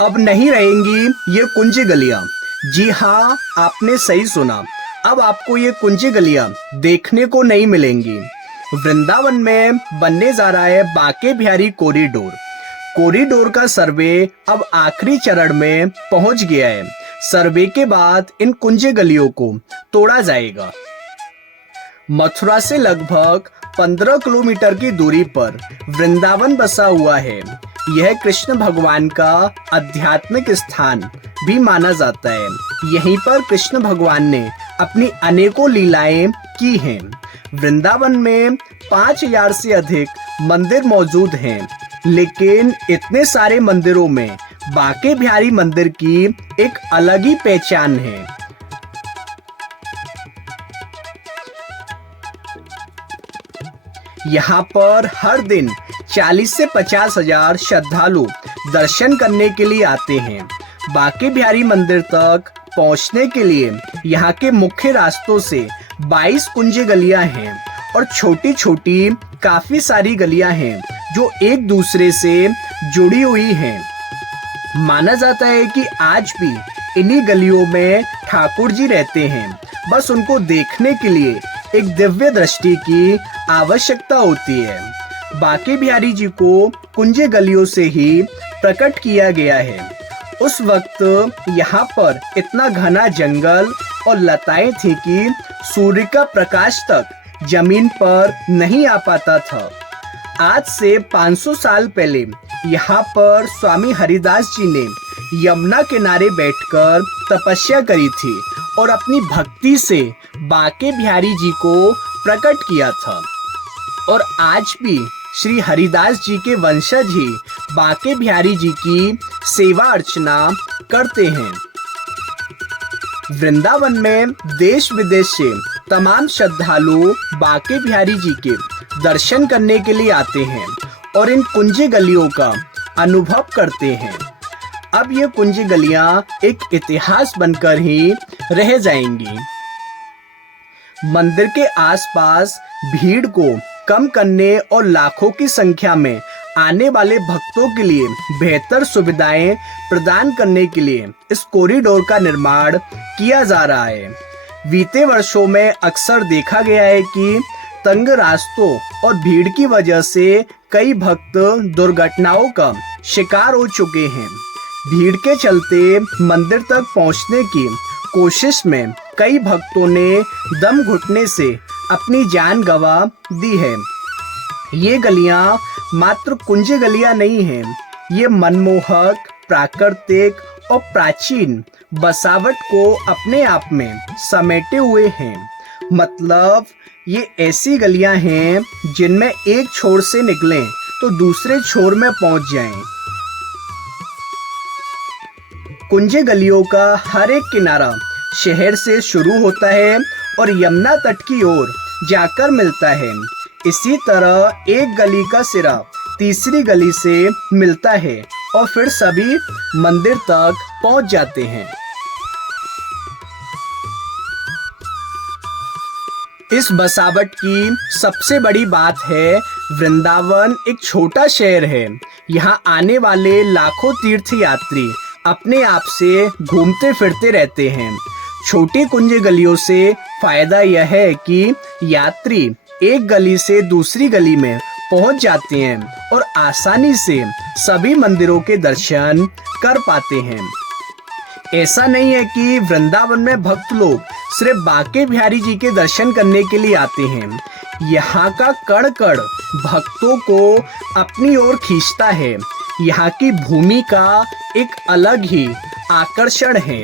अब नहीं रहेंगी ये कुंज गलियां। जी हाँ, आपने सही सुना। अब आपको ये कुंज गलियां देखने को नहीं मिलेंगी। वृंदावन में बनने जा रहा है बांके बिहारी कॉरिडोर। कॉरिडोर का सर्वे अब आखिरी चरण में पहुंच गया है। सर्वे के बाद इन कुंज गलियों को तोड़ा जाएगा। मथुरा से लगभग 15 किलोमीटर की दूरी पर वृंदावन बसा हुआ है। यह कृष्ण भगवान का आध्यात्मिक स्थान भी माना जाता है। यहीं पर कृष्ण भगवान ने अपनी अनेकों लीलाएं की हैं। वृंदावन में 5000 से अधिक मंदिर मौजूद हैं, लेकिन इतने सारे मंदिरों में बांके बिहारी मंदिर की एक अलग ही पहचान है। यहाँ पर हर दिन 40 से 50 हजार श्रद्धालु दर्शन करने के लिए आते हैं। बांके बिहारी मंदिर तक पहुँचने के लिए यहाँ के मुख्य रास्तों से 22 कुंज गलियां हैं और छोटी छोटी काफी सारी गलियां हैं जो एक दूसरे से जुड़ी हुई हैं। माना जाता है कि आज भी इन्हीं गलियों में ठाकुर जी रहते हैं। बस उनको देखने के लिए एक दिव्य दृष्टि की आवश्यकता होती है। बांके बिहारी जी को कुंज गलियों से ही प्रकट किया गया है। उस वक्त यहाँ पर इतना घना जंगल और लताएं थी कि सूर्य का प्रकाश तक जमीन पर नहीं आ पाता था। आज से 500 साल पहले यहाँ पर स्वामी हरिदास जी ने यमुना किनारे बैठकर तपस्या करी थी और अपनी भक्ति से बांके बिहारी जी को प्रकट किया था। और आज भी श्री हरिदास जी के वंशज ही बांके बिहारी जी की सेवा अर्चना करते हैं। वृंदावन में देश विदेश से तमाम श्रद्धालु बांके बिहारी जी के दर्शन करने के लिए आते हैं और इन कुंज गलियों का अनुभव करते हैं। अब ये कुंज गलियां एक इतिहास बनकर ही रह जाएंगी। मंदिर के आसपास भीड़ को कम करने और लाखों की संख्या में आने वाले भक्तों के लिए बेहतर सुविधाएं प्रदान करने के लिए इस कॉरिडोर का निर्माण किया जा रहा है। बीते वर्षों में अक्सर देखा गया है कि तंग रास्तों और भीड़ की वजह से कई भक्त दुर्घटनाओं का शिकार हो चुके हैं। भीड़ के चलते मंदिर तक पहुंचने की कोशिश में कई भक्तों ने दम घुटने से अपनी जान गंवा दी है। ये गलियां मात्र कुंज गलियां नहीं हैं, ये मनमोहक, प्राकृतिक और प्राचीन बसावट को अपने आप में समेटे हुए हैं। मतलब ये ऐसी गलियां हैं जिनमें एक छोर से निकलें तो दूसरे छोर में पहुंच जाएं। कुंज गलियों का हर एक किनारा शहर से शुरू होता है और यमुना तट की ओर जाकर मिलता है। इसी तरह एक गली का सिरा तीसरी गली से मिलता है और फिर सभी मंदिर तक पहुंच जाते हैं। इस बसावट की सबसे बड़ी बात है वृंदावन एक छोटा शहर है। यहाँ आने वाले लाखों तीर्थयात्री अपने आप से घूमते फिरते रहते हैं। छोटी कुंज गलियों से फायदा यह है कि यात्री एक गली से दूसरी गली में पहुंच जाते हैं और आसानी से सभी मंदिरों के दर्शन कर पाते हैं। ऐसा नहीं है कि वृंदावन में भक्त लोग सिर्फ बांके बिहारी जी के दर्शन करने के लिए आते हैं। यहाँ का कण कण भक्तों को अपनी ओर खींचता है। यहाँ की भूमि का एक अलग ही आकर्षण है।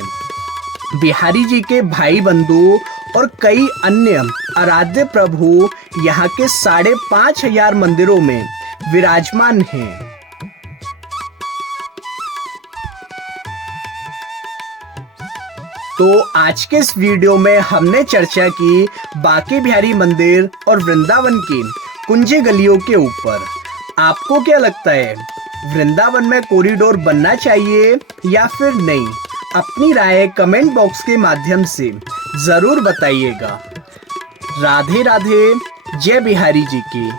बिहारी जी के भाई बंधु और कई अन्य आराध्य प्रभु यहाँ के 5,500 मंदिरों में विराजमान हैं। तो आज के इस वीडियो में हमने चर्चा की बांके बिहारी मंदिर और वृंदावन की कुंज गलियों के ऊपर। आपको क्या लगता है, वृंदावन में कॉरिडोर बनना चाहिए या फिर नहीं? अपनी राय कमेंट बॉक्स के माध्यम से जरूर बताइएगा। राधे राधे, जय बिहारी जी की।